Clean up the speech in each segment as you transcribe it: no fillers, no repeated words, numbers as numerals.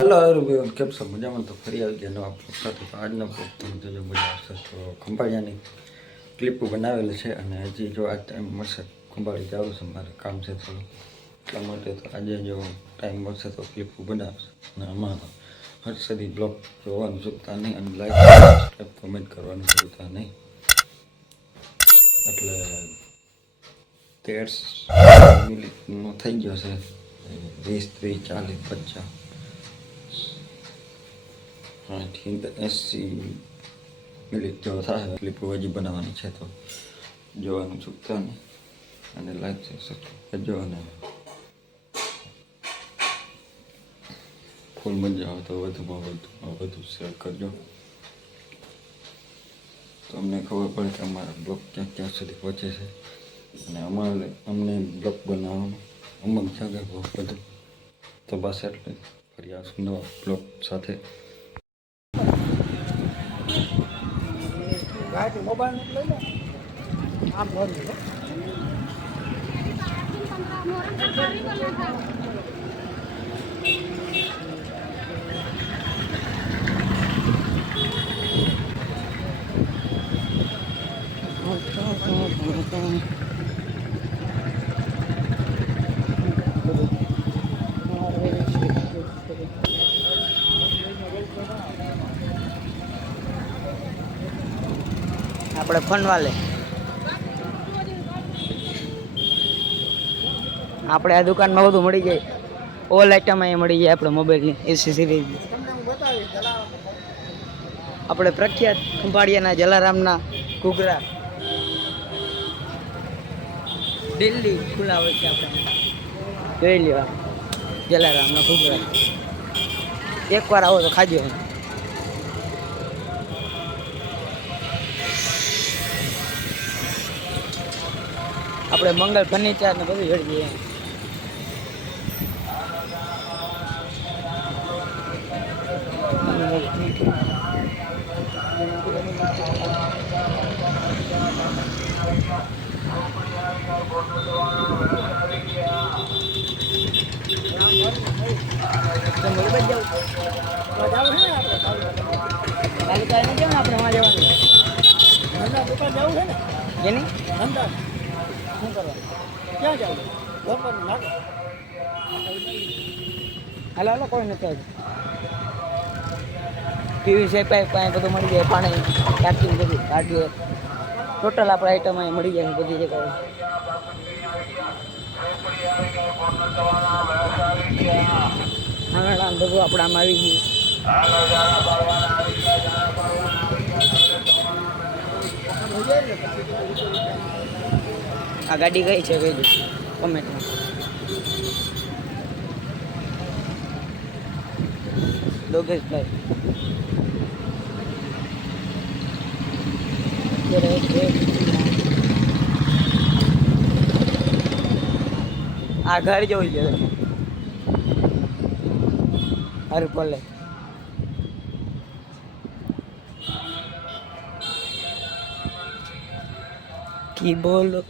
Hello everyone, કેમ છો? મજામાં? તો ફરી આવી ગયા નવા બ્લોગ સાથે. તો આજનો બ્લોગ તમે જોજો, મજા આવશે. તો ખંભાળિયાની ક્લિપો બનાવેલી છે અને હજી જો આ ટાઈમ મળશે ખંભાળી જવું છે, મારે કામ છે થોડું, એટલા માટે તો આજે જો ટાઈમ મળશે તો ક્લિપો બનાવશે. અને અમારો હર્ષદી બ્લોગ જોવાનું ચૂકતા નહીં અને લાઈક સબસ્ક્રાઈબ કમેન્ટ કરવાનું ભૂલતા નહીં. એટલે 13 મિનિટનો થઈ ગયો છે, 20, 30, 40, 50, 80 મિનિટ જેવો થાય. ક્લિપો હજી બનાવવાની છે તો જોવાનું ચૂકતા નહીં અને લાઈક સબસ્ક્રાઈબ કરજો. અને ફૂલ મજા આવે તો વધુમાં વધુ શેર કરજો, તો અમને ખબર પડે કે અમારા બ્લોગ ક્યાં ક્યાં સુધી પહોંચે છે. અને અમને બ્લોગ બનાવવાનું અમુક જગ્યા બહુ બધું. તો બસ એટલે ફરી આવશું નવા બ્લોગ સાથે. મોબાઈલ લઈ લો, આમ ભરી લો. આપણે ફનવાલે આપણે આ દુકાનમાં બધું મળી જાય, ઓલ આઈટમ અહીંયા મળી જાય. આપણે મોબાઈલની એસેસરીઝ આપણે પ્રખ્યાત ખંભાળિયાના જલારામના ઘૂઘરા દિલ્હી ખુલ્લા હોય છે. આપણે જોઈ લેવા જલારામના ઘૂઘરા, એકવાર આવો તો ખાજો. આપણે મંગલ ફર્નિચર ને બધું જોડી દઈએ. હાલો હાલો, કોઈ નથી. પીવીસી પાઇપ પાઇપ બધું મળી જાય, પાણી ટાંકી બધી ગાડીઓ ટોટલ આપણે આઈટમ અહીં મળી જાય બધી જગ્યાએ. હા બધું આપણે આમ આવી ગયું. આ ગાડી ગઈ છે કઈ દીધી કોમેન્ટમાં. લોકેશભાઈ આ ઘર જોઈ લે હર કોલે. કી બોલો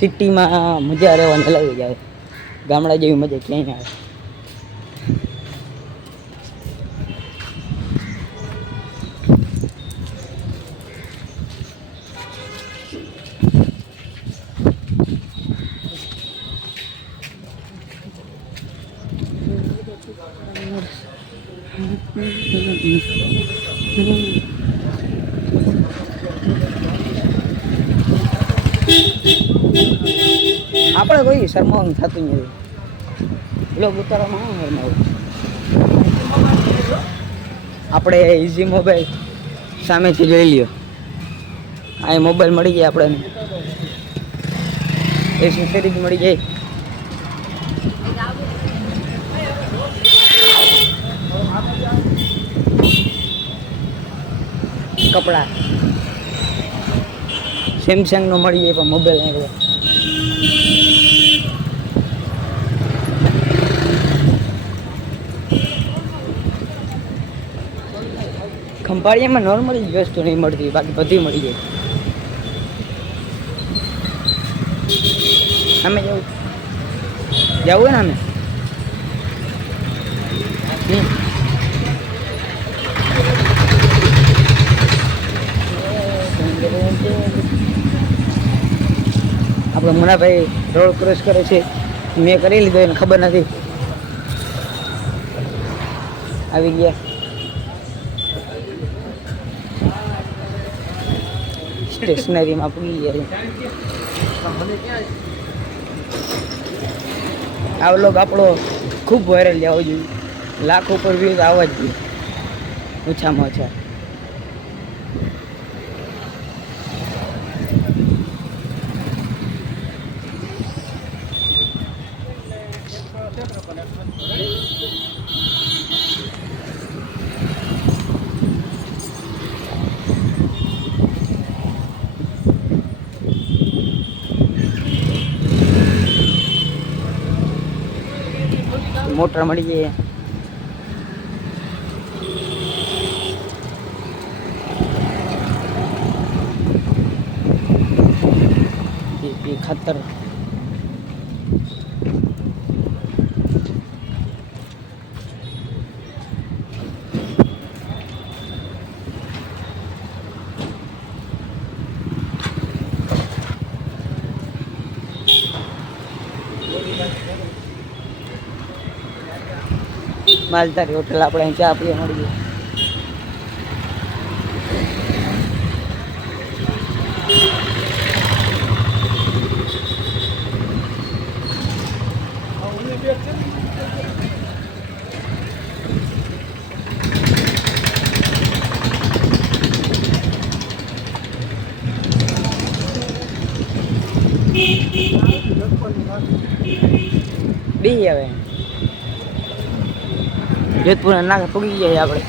સિટીમાં મજા રહેવાની લાગી જાય, ગામડા જેવી મજા ક્યાંય આવે. આપણે કોઈ શરમાવાનું થતું નથી. બ્લોગ ઉતારવામાં આપણે ઇઝી મોબાઈલ સામેથી જોઈ લ્યો. આ મોબાઈલ મળી જાય આપણને, એસેસરીઝ મળી જાય. કપડા સેમસંગનો મળી જાય પણ મોબાઈલ નહીં. ખંભાળિયામાં નોર્મલી જ વસ્તુ નહીં મળતી, બાકી બધી મળી જાય. અમે જવું જવું ને અમે આપણે મુનાભાઈ રોડ ક્રોસ કરે છે, મેં કરી લીધો એને ખબર નથી. આવી ગયા સ્ટેશનરીમાં પૂરી ગયા. આ વ્લોગ આપણો ખૂબ વાયરલ જવો જોઈએ, લાખ ઉપર વ્યૂઝ આવવા જ જોઈએ ઓછામાં ઓછા. મોટર મળી જાય. ખાતર માલધારી હોટલ આપણે અહીં ચા પીએ મળી ગઈ. બી હવે જેતપુર નાકે પૂગી જાય આપણે.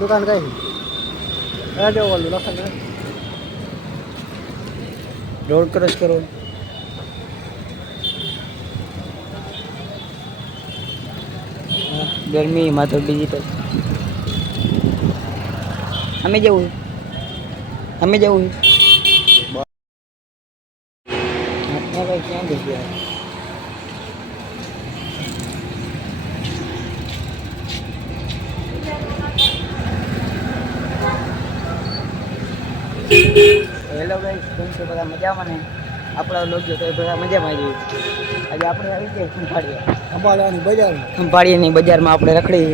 દુકાન કઈ રોડ ક્રોસ કરો. ગરમીમાં તો ડિજિટલ અમે જવું ક્યાં જગ્યા હેલો ગાઈસ, કેમ છો બધા? મજામાં ને? આપણા લોકો તો બધા મજામાં જઈએ. આજે આપણે આવી ગયા ખંભાળિયાની બજારમાં આપણે રખડી.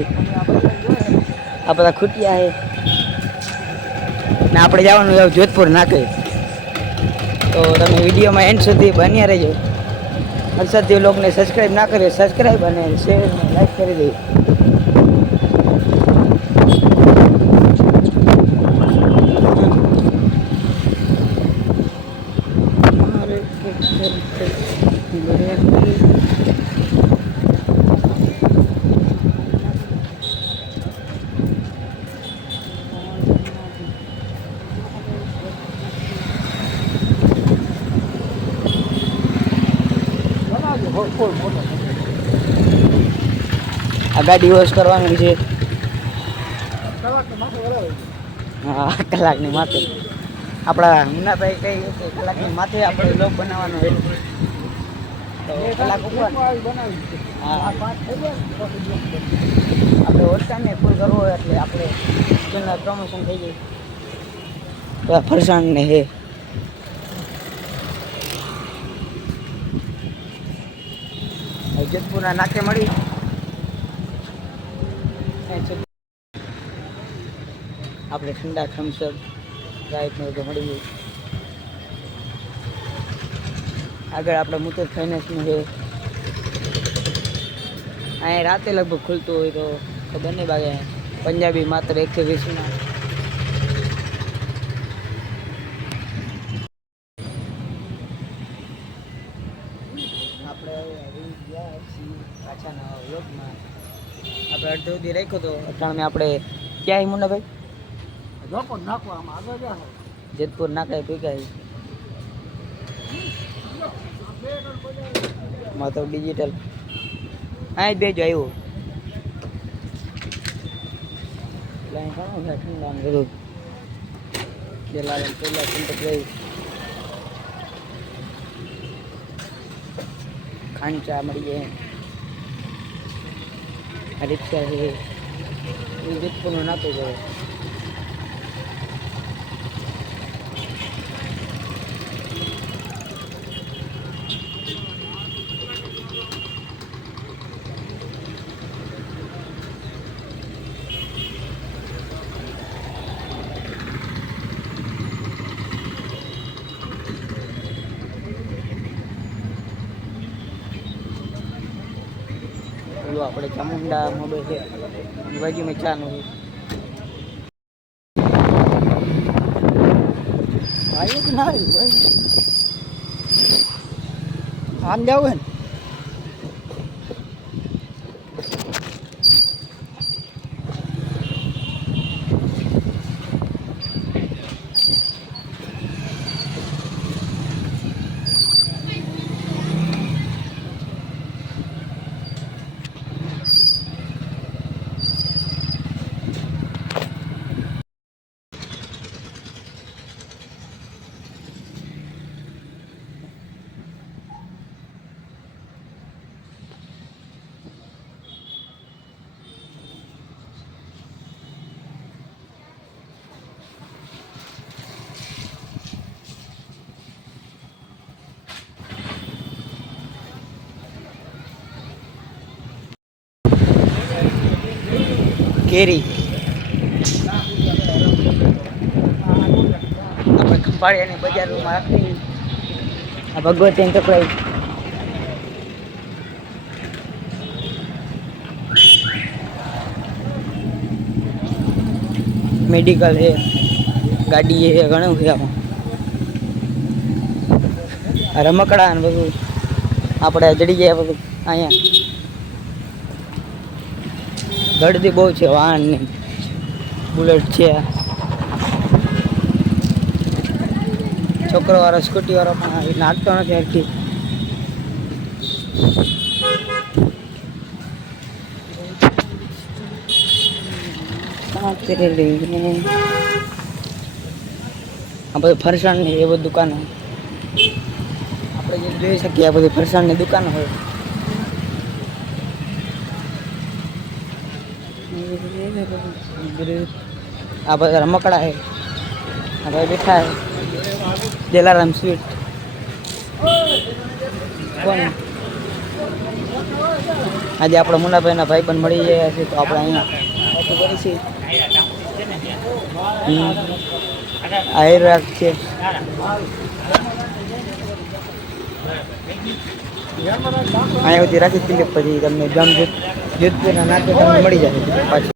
આ બધા ખૂટિયા છે ને આપણે જવાનું જોધપુર નાકે. તો તમે વિડીયોમાં એન્ડ સુધી બન્યા રહેજો. હર્ષદદેવ લોકોને સબસ્ક્રાઈબ ના કરે, સબસ્ક્રાઈબ અને શેર લાઈક કરી દે. આ ગાડી વોશ કરવાની છે. હા, કલાકની માથે આપણા મુન્નાભાઈ કહી કે કલાકની માથે આપણે લોક બનાવવાનો હોય તો કલાક ઉપર હા આપણે ઓછાને ફૂલ કરવો હોય એટલે આપણે ચેનલ પ્રમોશન થઈ જાય. તો ફરસાણ ને હે જેતપુરના નાકે મળી. આપણે ઠંડા થમ્સઅપ રાઈટનું તો મળી ગયું. આગળ આપણે મુતત ફાઇનાન્સનું છે. અહીંયા રાતે લગભગ ખુલતું હોય તો ખબર નહીં બાગે. પંજાબી માત્ર 120માં. આપણે આવી ગયા છીએ પાછા નવા વ્લોગમાં. આપણે આપણે અડધો સુધી રાખ્યો તો અટાણે આપણે ક્યાં આવી મુન્નાભાઈ જોપો નાખો આમાં આગળ જાય જેતપુર નાખાય પીકાય માં તો ડિજિટલ આ બેજો આવ્યો લાઈન કામ છે ઠંડા ને બધું પેલા સંપત રહી ખાંડ ચા મળી જાય રિક્ષા છે એ જેતપુરનું નાતું ગયો આપણે ચામુંડા મોબાઈલ છે બાજુમાં ચાનું ભાઈ જ ના આવ્યું ભાઈ આમ જાવ ને કેરી આપણે ખંભાળિયાની બજારમાં રાખી આ ભગવતી ચકડાઈ મેડિકલ છે ગાડી છે ઘણું છે આમાં રમકડા ને બધું આપણે જડી જાય બધું અહીંયા ગળદી બહુ છે વાહન ને બુલેટ છે છોકરો વાળો સ્કૂટી વાળો પણ નાખતો નથી હરખી આ બધું ફરસાણ ની એ બધી દુકાનો આપણે જે જોઈ શકીએ આ બધી ફરસાણ ની દુકાનો હોય આ બધા રમકડા છે આ ભાઈ બેઠા છે જલારામ સ્વીટ કોણ આજે આપણા મુન્નાભાઈના ભાઈ પણ મળી ગયા છે તો આપણે અહીંયા કરીશું આયુર્વેદ છે અહીંયા સુધી રાખી ક્લિપ પછી તમને જોધપુરના નાતે તમને મળી જશે પાછી